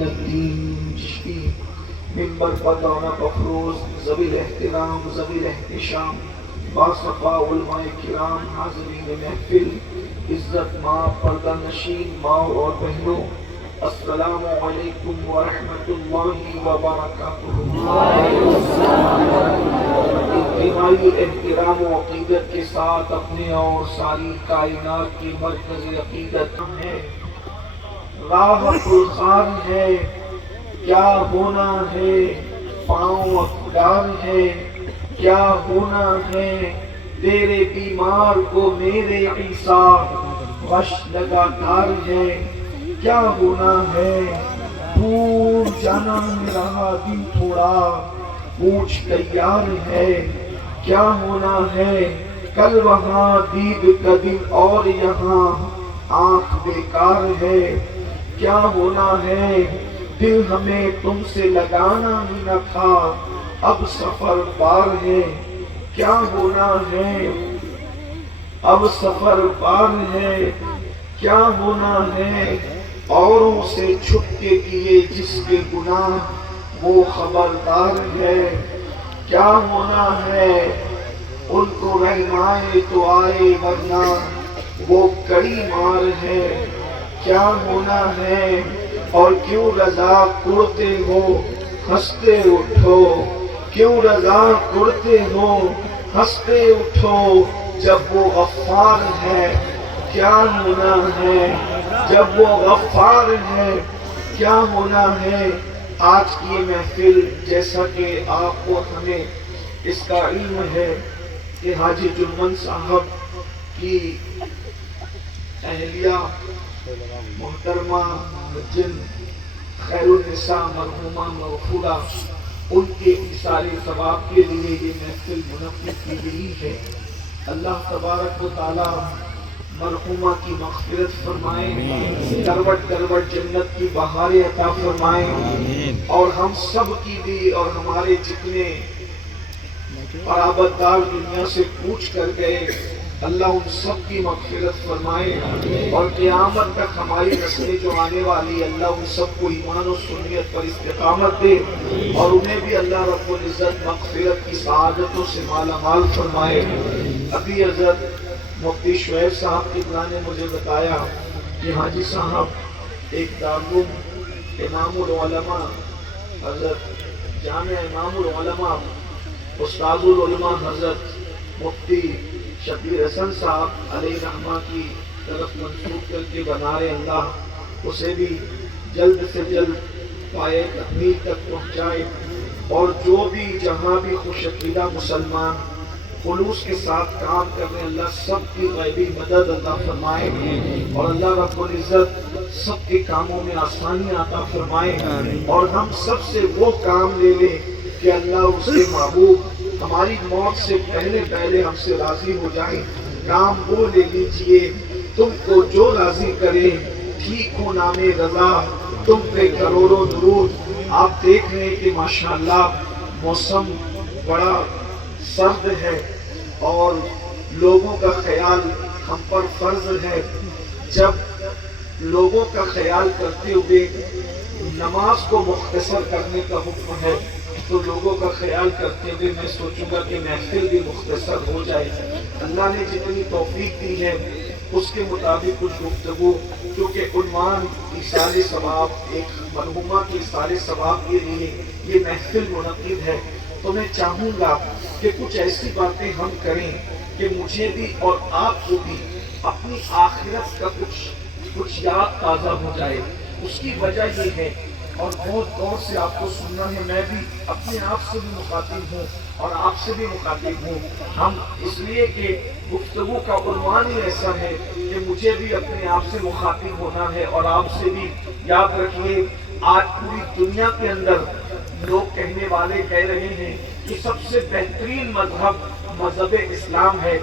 من الدین جشتی ممبر پر رونق افروز ذوی الاحترام ذوی الاحتشام باصفا علماء کرام حاضرین محفل عزت ماں پردہ نشین ماں اور بہنوں السلام علیکم ورحمۃ اللہ وبرکاتہ۔ انتہائی احترام و عقیدت کے ساتھ اپنے اور ساری کائنات کی مرکز عقیدت ہے، راہ الخار ہے، کیا ہونا ہے، پاؤں افگار ہے، کیا ہونا ہے، تیرے بیمار کو میرے عیسیٰ وش لگاتار ہے، کیا ہونا ہے، دور جانا ہے رہا دن تھوڑا پوچھ تیار ہے، کیا ہونا ہے، کل وہاں دید کا دن اور یہاں آنکھ بیکار ہے، کیا ہونا ہے، دل ہمیں تم سے لگانا ہی نہ تھا اب سفر پار ہے، کیا ہونا ہے، اب سفر پار ہے، کیا ہونا ہے، اوروں سے چھپ کے کیے جس کے گناہ وہ خبردار ہے، کیا ہونا ہے، ان کو رہنمائے تو آئے ورنہ وہ کڑی مار ہے، کیا ہونا ہے، اور کیوں رضا کرتے ہو ہنستے اٹھو، کیوں رضا کرتے ہو ہنستے اٹھو، جب وہ غفار ہے، کیا ہونا ہے، جب وہ غفار ہے، کیا ہونا ہے۔ آج کی یہ محفل جیسا کہ آپ کو ہمیں اس کا علم ہے کہ حاجی جرمن صاحب کی اہلیہ محترمہ جن خیر النساء مرحومہ مغفورہ ان کے ایصال ثواب کے لیے یہ محفل منعقد کی گئی ہے۔ اللہ تبارک و تعالی مرحومہ کی مغفرت فرمائے، کروٹ کروٹ جنت کی بہاریں عطا فرمائے، اور ہم سب کی بھی اور ہمارے جتنے قرابت دار دنیا سے کوچ کر گئے اللہ ان سب کی مغفرت فرمائے، اور قیامت تک ہماری نسلیں جو آنے والی اللہ ان سب کو ایمان و سنیت پر استقامت دے، اور انہیں بھی اللہ رب العزت مغفرت کی سعادتوں سے مالا مال فرمائے۔ ابھی حضرت مفتی شعیب صاحب کی نے مجھے بتایا کہ حاجی صاحب ایک دارالعلوم امام العلماء حضرت جامع امام العلماء استاذ العلماء حضرت مفتی شبیر حسن صاحب علیہ رحمہ کی طرف منسوب کر کے بنا رہے، اللہ اسے بھی جلد سے جلد پائے تکمیل تک پہنچائے، اور جو بھی جہاں بھی خوش عقیدہ مسلمان خلوص کے ساتھ کام کرنے اللہ سب کی غیبی مدد عطا فرمائے، اور اللہ رب العزت سب کے کاموں میں آسانی عطا فرمائے، اور ہم سب سے وہ کام لے لیں کہ اللہ اس کے محبوب ہماری موت سے پہلے پہلے ہم سے راضی ہو جائے۔ کام وہ لے لیجئے تم کو جو راضی کرے، ٹھیک ہو نام رضا تم پہ کروڑوں درود۔ آپ دیکھ رہے ہیں کہ ماشاءاللہ موسم بڑا سرد ہے، اور لوگوں کا خیال ہم پر فرض ہے، جب لوگوں کا خیال کرتے ہوئے نماز کو مختصر کرنے کا حکم ہے تو لوگوں کا خیال کرتے ہوئے میں سوچوں گا کہ محفل بھی مختصر ہو جائے۔ اللہ نے جتنی توفیق دی ہے اس کے مطابق کچھ گفتگو، کیونکہ عنوان ایصال ثواب ایک مرحومہ کی ایصال ثواب کے لیے یہ محفل منعقد ہے، تو میں چاہوں گا کہ کچھ ایسی باتیں ہم کریں کہ مجھے بھی اور آپ کو بھی اپنی آخرت کا کچھ یاد تازہ ہو جائے۔ اس کی وجہ یہ ہے، اور بہت غور سے آپ کو سننا ہے، میں بھی اپنے آپ سے بھی مخاطب ہوں اور آپ سے بھی مخاطب ہوں، ہم اس لیے کہ گفتگو کا عنوان ہی ایسا ہے کہ مجھے بھی اپنے آپ سے مخاطب ہونا ہے اور آپ سے بھی۔ یاد رکھیے آج پوری دنیا کے اندر لوگ کہنے والے کہہ رہے ہیں کہ سب سے بہترین مذہب اسلام ہے۔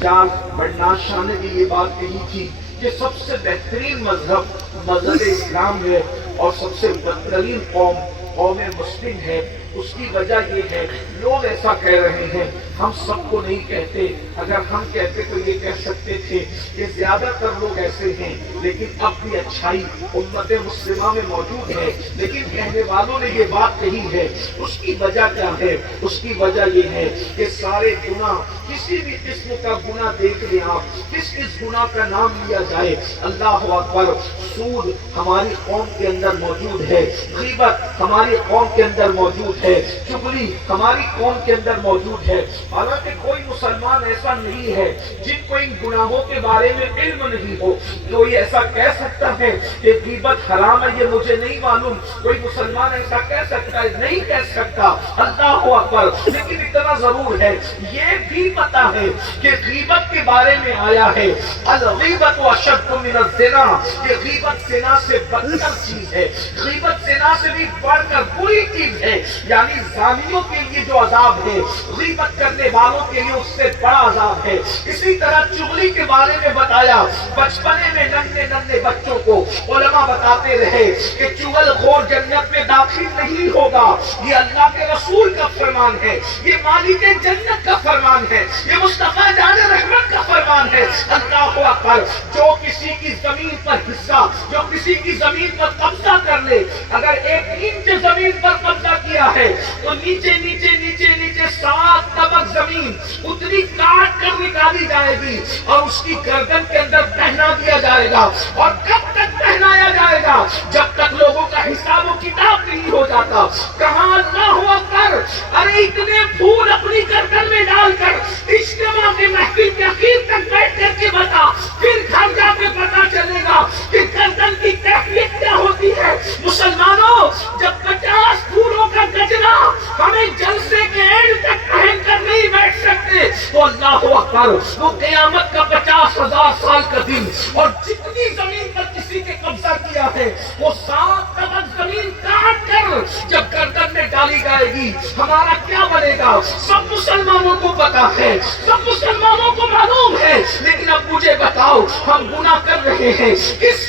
چارلس برنارڈ شاہ نے بھی یہ بات کہی تھی کہ سب سے بہترین مذہب اسلام ہے، اور سب سے بدترین قوم مسلم ہے۔ اس کی وجہ یہ ہے لوگ ایسا کہہ رہے ہیں، ہم سب کو نہیں کہتے، اگر ہم کہتے تو یہ کہہ سکتے تھے کہ زیادہ تر لوگ ایسے ہیں، لیکن اب بھی اچھائی امت مسلمہ میں موجود ہے، لیکن کہنے والوں نے یہ بات کہی ہے۔ اس کی وجہ کیا ہے؟ اس کی وجہ یہ ہے کہ سارے گناہ، کسی بھی قسم کا گناہ دیکھ لیں آپ، کس گناہ کا نام لیا جائے، اللہ اکبر، سود ہماری قوم کے اندر موجود ہے، غیبت ہماری قوم کے اندر موجود ہے، چغلی ہماری قوم کے اندر موجود ہے۔ حالانکہ کوئی مسلمان ایسا نہیں ہے جن کو ان گناہوں کے بارے میں علم نہیں ہو۔ کوئی ایسا کہہ سکتا ہے کہ غیبت حرام ہے، یہ مجھے نہیں معلوم، کوئی مسلمان ایسا کہہ سکتا ہے؟ نہیں کہہ سکتا، اللہ اکبر۔ لیکن اتنا ضرور ہے، یہ بھی پتا ہے کہ غیبت کے بارے میں آیا ہے الغیبت اشد من الزنا، کہ غیبت زنا سے بدتر چیز ہے، غیبت زنا سے بھی بڑھ کر بری چیز ہے، یعنی زانیوں کے لیے جو عذاب ہے غیبت کرنے والوں کے لیے اس سے بڑا عذاب ہے۔ اسی طرح چغلی کے بارے میں بتایا، بچپنے میں ننھے ننھے بچوں کو علماء بتاتے رہے کہ چغل خور جنت میں داخل نہیں ہوگا، یہ اللہ کے رسول کا فرمان ہے، یہ مالک جنت کا فرمان ہے، یہ مصطفیٰ جان رحمت کا فرمان ہے۔ اللہ اکبر، جو کسی کی زمین پر حصہ، جو کسی کی زمین پر قبضہ کر لے، اگر 1 انچ زمین پر قبضہ کیا ہے تو نیچے نیچے نیچے نیچے 7 طبق زمین اتنی کاٹ کر نکالی جائے گی اور اس کی گردن کے اندر پہنا دیا جائے گا۔ اور کب تک پہنایا جائے گا؟ جب تک لوگوں کا حساب و کتاب نہیں ہو جاتا۔ کہاں اللہ اکبر، ارے اتنے پھول اپنی گردن میں ڈال کر اجتماع کے محفل کے اخیر تک بیٹھ کر کے بتا، پھر گھر جا کے پتا چلے گا کہ گردن کی کیفیت کیا ہوتی ہے۔ مسلمانوں، جب 50 پھولوں کا گجرا ہمیں جلسے کے اینڈ تک پہن کر نہیں بیٹھ سکتے تو اللہ اکبر، وہ قیامت کا 50,000 سال کا دن، اور جتنی زمین پر کسی کے قبضہ کیا ہے وہ 7 طبق زمین کاٹ کر جب گردن میں ڈالی جائے گی، ہمارا کیا بنے گا؟ سب مسلمانوں کو پتا ہے، سب مسلمانوں کو معلوم ہے، لیکن اب مجھے بتاؤ ہم گناہ کر رہے ہیں، کس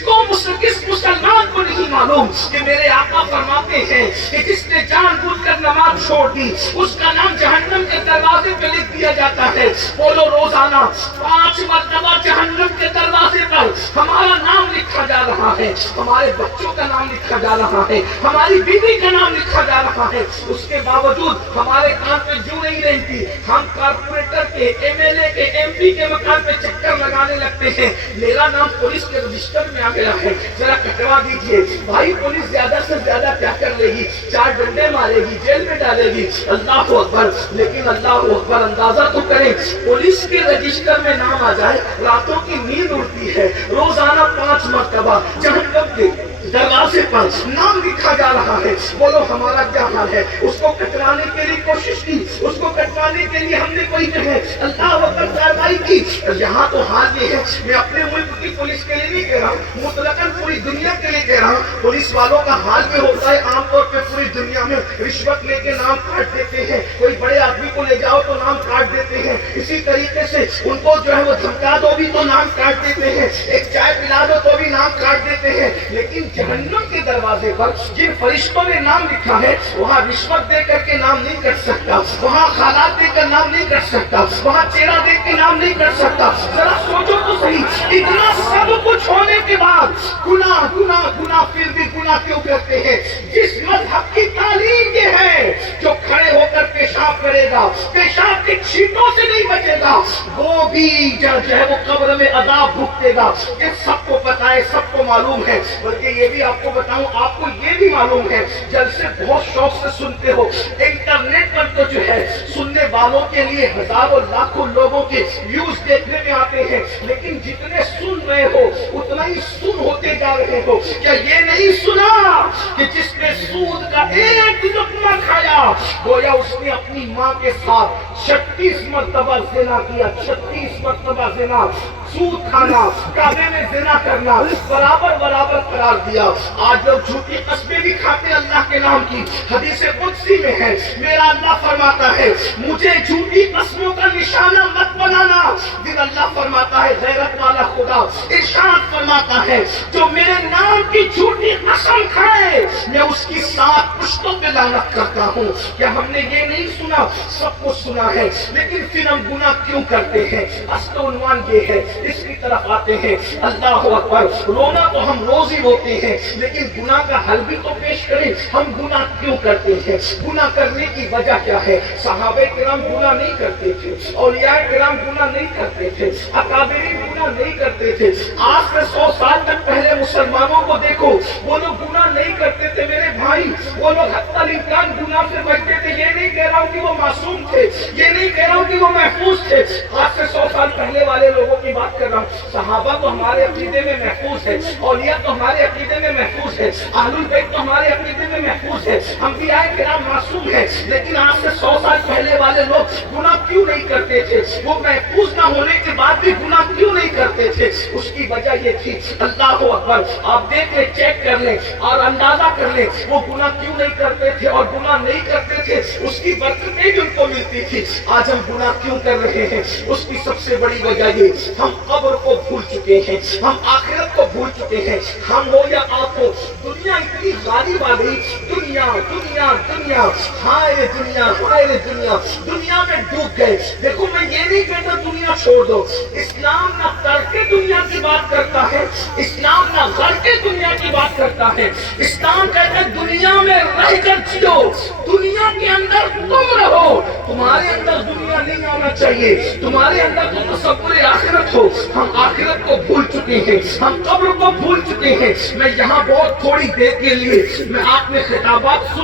مسلمان کو نہیں معلوم کہ میرے آقا فرماتے ہیں کہ جس نے جان بوجھ کر نماز چھوڑ دی اس کا نام جہنم کے دروازے پہ لکھ دیا جاتا ہے۔ بولو، روزانہ 5 مرتبہ جہنم کے دروازے پر ہمارا نام لکھا جا رہا ہے، ہمارے بچوں کا نام لکھا جا رہا ہے، ہماری بیوی کا نام لکھا جا رہا ہے۔ اس کے باوجود ہمارے کان پہ جو نہیں رہتی، ہم کارپوریٹر کے، MLA کے، MP کے مکان پہ چکر لگانے لگتے ہیں، میرا نام پولیس کے رجسٹر میں آ گیا ہے، ذرا کٹوا دیجئے۔ بھائی پولیس زیادہ سے زیادہ کیا کر لے گی؟ 4 ڈنڈے مارے گی، جیل میں ڈالے گی۔ اللہ اکبر، لیکن اللہ اکبر، اندازہ تو کریں، پولیس کے رجسٹر میں نام آ جائے، راتوں کی نیند اڑتی ہے، روزانہ 5 مرتبہ جہنم کے دروازے پر نام لکھا جا رہا ہے۔ بولو ہمارا کیا حال ہے؟ اس کو کٹوانے کے لیے کوشش کی، اس کو کٹوانے کے لیے ہم نے کوئی کہے اللہ اکبر کارروائی کی۔ یہاں تو حال یہ ہے، میں اپنے ملک کی پولیس کے لیے نہیں کہہ رہا ہوں، مطلقاً پوری دنیا کے لیے کہہ رہا ہوں، پولیس والوں کا حال یہ ہوتا ہے عام طور پہ پوری دنیا میں رشوت لے کے نام کاٹ دیتے ہیں، کوئی بڑے آدمی کو لے جاؤ تو نام کاٹ دیتے ہیں، اسی طریقے سے ان کو جو ہے وہ دھمکا دو بھی تو نام کاٹ دیتے ہیں، ایک چائے پلا دو تو بھی نام کاٹ دیتے ہیں۔ لیکن جہنم کے دروازے پر جن فرشتوں نے نام لکھا ہے وہاں رشوت دے کر کے نام نہیں کٹ سکتا، وہاں خالات دے کر نام نہیں کٹ سکتا، وہاں چہرہ دے کے نام نہیں کٹ سکتا۔ ذرا سوچو تو صحیح، اتنا سب کچھ ہونے کے بعد گناہ گناہ گناہ پھر بھی گناہ کیوں کرتے ہیں؟ جس مذہب کی تعلیم یہ ہے جو کھڑے ہو کر پیشاب کرے گا، پیشاب کی چھینٹوں سے نہیں بچے گا، وہ بھی جو ہے وہ قبر میں عذاب بھگتے گا۔ یہ سب کو پتا ہے، سب کو معلوم ہے۔ بلکہ یہ بھی آپ کو بتاؤں، آپ کو یہ بھی معلوم ہے، جلسے بہت شوق سے سنتے ہو، انٹرنیٹ پر تو جو ہے سننے والوں کے لیے ہزاروں لاکھوں لوگوں کے ویوز دیکھنے میں آتے ہیں، لیکن جتنے سن رہے ہو اتنا ہی سن ہوتے جا رہے ہو۔ کیا یہ نہیں سنا کہ جس نے سود کا 1 لقمہ کھایا گویا اس نے اپنی ماں کے ساتھ 36 مرتبہ زنا کیا، 36 مرتبہ زنا، سود کھانا، کعبے میں زنا کرنا برابر برابر قرار دیا۔ آج لوگ جھوٹی قسمیں بھی کھاتے اللہ کے نام کی، حدیث قدسی میں ہے، میرا اللہ فرماتا ہے مجھے جھوٹی قسموں کا نشانہ مت بنانا۔ پھر اللہ فرماتا ہے غیرت والا خدا ارشاد فرماتا ہے جو میرے نام کی جھوٹی قسم کھائے میں اس کی 7 پشتوں امتوں پہ لعنت کرتا ہوں. کیا ہم نے یہ نہیں سنا؟ سب کچھ سنا ہے، لیکن پھر ہم گناہ کیوں کرتے ہیں؟ اصل عنوان یہ ہے. اس کی طرف آتے ہیں. اللہ اکبر. رونا تو ہم روز ہی روتے ہیں، لیکن گناہ کا حل بھی تو پیش کریں. ہم گناہ کیوں کرتے ہیں؟ گناہ کرنے کی وجہ کیا ہے؟ صحابہ کرام گناہ نہیں کرتے تھے، اولیاء کرام گناہ نہیں کرتے تھے، اکابرین گناہ نہیں کرتے تھے. آج سے 100 سال تک پہلے مسلمانوں کو دیکھو، وہ لوگ گناہ نہیں کرتے تھے میرے بھائی. وہ لوگ حتی الامکان گناہ سے بچتے تھے. یہ نہیں کہہ رہا ہوں کہ وہ معصوم تھے، یہ نہیں کہہ رہا ہوں کہ وہ محفوظ تھے. آج سے 100 سال پہلے والے لوگوں کی بات کر رہا ہوں. صحابہ تو ہمارے عقیدے میں محفوظ ہے، اولیاء تو ہمارے عقیدے میں محفوظ ہے، اہل البیت تو ہمارے عقیدے میں محفوظ ہے، انبیاء کرام معصوم ہے. لیکن آج سے 100 سال پہلے والے لوگ گناہ کیوں نہیں کرتے تھے؟ وہ محفوظ نہ ہونے کے بعد بھی گناہ کیوں نہیں کرتے تھے؟ اس کی وجہ یہ تھی. اللہ اکبر. آپ دیکھ لیں، چیک کر لیں اور اندازہ کر لیں وہ گناہ کیوں نہیں کرتے تھے. اور گناہ نہیں کرتے تھے اس کی برکتیں بھی ان کو ملتی تھی. آج ہم گناہ کیوں کر رہے ہیں؟ اس کی سب سے بڑی وجہ یہ، ہم قبر کو بھول چکے ہیں، ہم آخرت کو بھول چکے ہیں. ہم ہو یا آپ ہو، دنیا اتنی غالب آ گئی. دنیا دنیا دنیا، ہائے دنیا ہائے دنیا. دنیا میں ڈوب گئے. دیکھو میں یہ نہیں کہتا دنیا چھوڑ دو. اسلام نہ ترک دنیا کی بات کرتا ہے، اسلام نہ غرق دنیا کی بات کرتا ہے. اسلام کہتا ہے دنیا میں رہ کر جیو، دنیا کے اندر تم رہو. تمہارے اندر دنیا نہیں آنا چاہیے، تمہارے اندر تو تصور آخرت ہو. ہم آخرت کو بھول چکے ہیں، ہم قبر کو بھول چکے ہیں. میں یہاں بہت تھوڑی دیر کے لیے میں آپ نے خطابات سن